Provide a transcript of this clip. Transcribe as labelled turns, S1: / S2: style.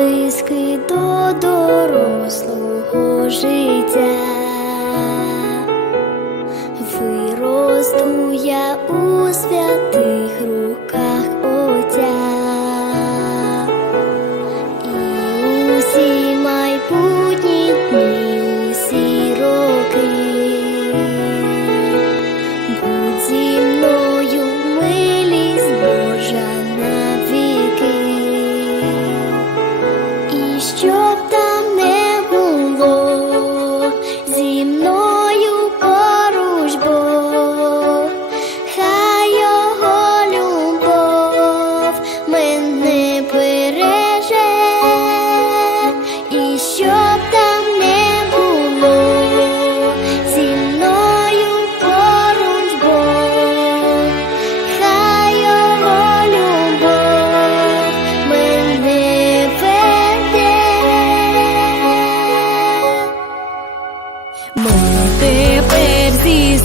S1: криски до дорослого життя. dropped Mă te pierzi